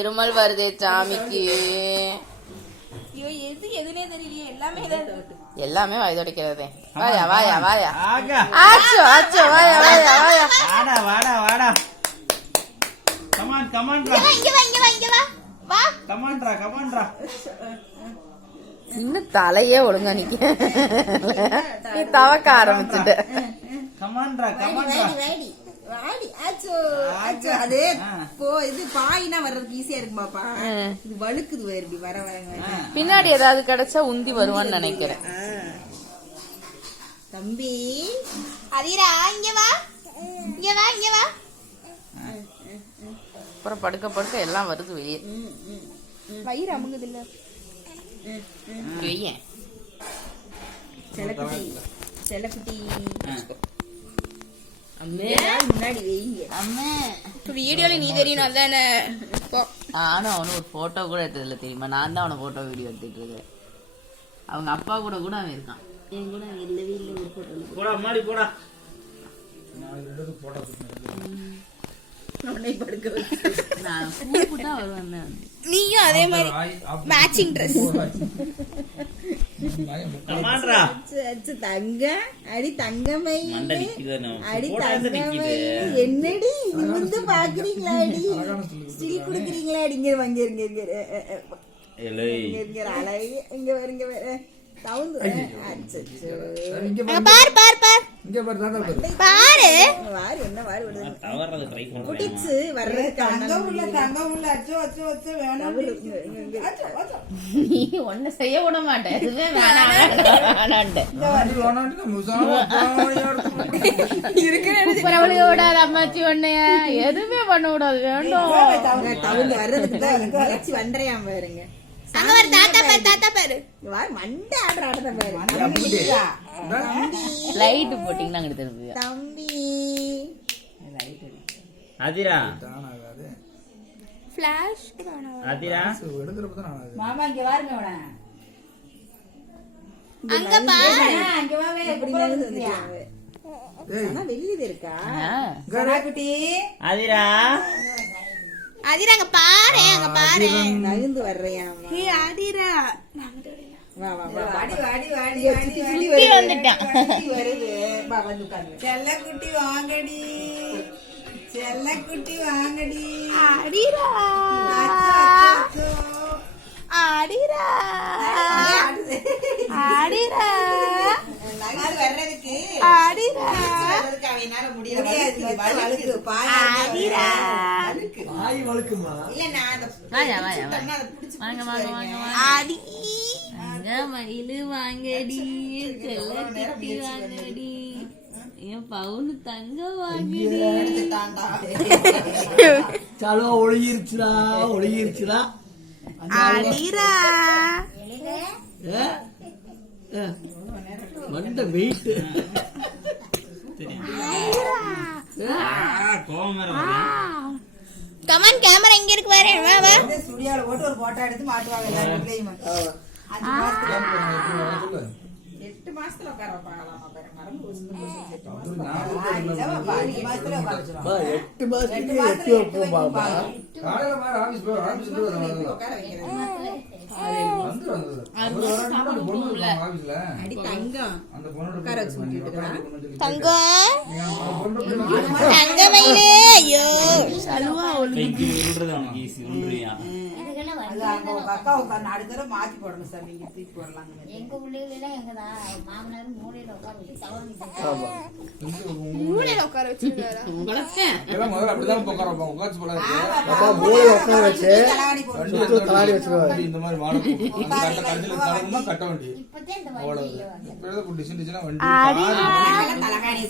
இருமல் வருதே சாமிக்கு. எதுனே தெரியலையே, எல்லாமே வாய் துடைக்கிறதே. வாயா வாயா வாயா. ஆச்சோ ஆச்சோ வாயா வாயா வாயா. வாடா வாடா வாடா. கமான் கமான் ரா. இங்க வா இங்க வா இங்க வா. வா. கமான் ரா கமான் ரா. இன்னும் தலையே ஒழுங்கா நிக்க. நீ தவக்க ஆரம்பிச்சுட்ட. கமான் ரா கமான் ரா. வாடி வாடி. ஆச்சோ ஆச்சோ. அது இது பாயினா வர்றதுக்கு ஈஸியா இருக்கு பாப்பா. இது வழுக்குது இப்படி வர வர. பின்னாடி ஏதாவது கிடைச்சா உந்தி வருவான்னு நினைக்கிறேன். தம்பி அதிரா இங்க வா இங்க வா இங்க வா. அப்புறம் படுக்க படுக்க எல்லாம் வருது வெளியே. வயிறு அமுங்குது இல்ல. செல்லக்குட்டி செல்லக்குட்டி அம்மே முன்னாடி வெயிங்க. அம்மே வீடியோல நீ தெரியணும் அதானே. நானும் அவனு ஒரு போட்டோ கூட எடுத்ததில்ல தெரியுமா. நான் தான் அவனை போட்டோ வீடியோ எடுத்துட்டு இருக்கேன். அவங்க அப்பா கூட அவன் இருக்கான். என் கூட இல்லவே இல்லை ஒரு போட்டோ. போடா முன்னாடி போடா. நான் தான் வருவேன். நீயும் அதே மாதிரி மேட்சிங் ட்ரெஸ். கமான்ரா. தங்க அடி தங்கமை அடி தங்கமை. என்னடி நிமிர்ந்து பாக்குறீங்களா? அடி ஸ்டில் குடுக்குறீங்களா? அடி இங்க வாங்க இருங்க இருங்க இங்க அழகு. இங்க வருங்க சவுண்ட். பாரு பாரு பாரு இங்க பாரு பாரு வாரு என்ன வாரு விடுது. தவறத ட்ரை பண்ணு. குடிச்சு வர்றது தங்கம் உள்ள அச்சோ அச்சோ அச்சோ வேணாம். நீ ஒண்ணு செய்ய விட மாட்டேன். எதுவுமே வேணாண்டு பரவலியோட அம்மாச்சி ஒன்னைய எதுவுமே பண்ண விடாது. வேண்டும் வர்றதுக்கு தான் வண்டறையாம பாருங்க. லைட் போட்டீங்கன்னா அங்கிட்டு திருப்பி தம்பி அதிரா ஃபிளாஷ் அதிரா மாமா இங்க வாருங்க. அங்க பாரு அங்க வாவே. ஆனா வெளிய இருக்கா கராக்குட்டி. அதிரா அதிரா அங்க பாரு அங்க பாரு. நகந்து வர்றியா? ஹே அதிரா வா வா வா. வாடி வாடி வாடி வாடி வந்துட்டான். வருது. வா வந்து உட்காரு. செல்லக்குட்டி வாங்கடி செல்லக்குட்டி வாங்கடி. அதிரா அதிரா அதிரா நகந்து வர்றதுக்கு அதிரா வர்றதுக்கு அவனால முடியாது. வழுக்கு பாய் அதிரா பாய் வழுக்குமா? இல்ல நான் அந்த வாங்க வாங்க வாங்க வாங்க ஆடி அங்க மயிலு வாங்கடி செல்லக்குட்டி வாங்கடி என் பவுனு தங்க வாங்கடி. சலோ ஒளியிருச்சுடா ஒளியிருச்சுடா. அதிரா மண்ட வெயிட் கமான் கேமரா எங்க இருக்கு பாரு. வா வா. ஸ்டுடியோல போட்டு ஒரு போட்டோ எடுத்து மாட்டுவாங்க எல்லா வீட்லயும். 8 மாசத்துல உட்கார பார்க்கலாம். பாரு மறந்து போச்சு. 8 மாசத்துல உட்கார 8 மாசத்துக்கு எட்டி வைப்போம் பாப்பா. காலையில மாதிரி ஆபீஸ் போய் ஆபீஸ் உட்கார வைக்கிறேன். அடி தங்கம் அந்த பொண்ணோட உட்கார வச்சு விட்டுறான். தங்கம் தங்கமயிலே. ஐயோ சலுவா கைக்கு உருடுறது அவனுக்கு ஈஸி. உருடுறியா? அக்கா உட்காந்து அடுத்த தடவை மாத்தி போடணும் சார். நீங்க தூக்கி போடலாம். எங்க பிள்ளைகளெல்லாம் எங்கதா மாமனார் மூலையில உட்கார வச்சு மூலையில உட்கார வச்சிருக்காரு. எல்லாம் முதல்ல அப்படிதான் உட்கார வைப்பாங்க. உட்காந்து போல பாப்பா மூளை உட்கார வச்சு தலாடி வச்சுருவாங்க. இந்த மாதிரி மாடு கடைசியில் தடவுமா கட்ட வண்டி இப்பதான் இந்த அவ்வளவு. வண்டி இப்ப டிசைன் டிசைனா வண்டி தலகாணி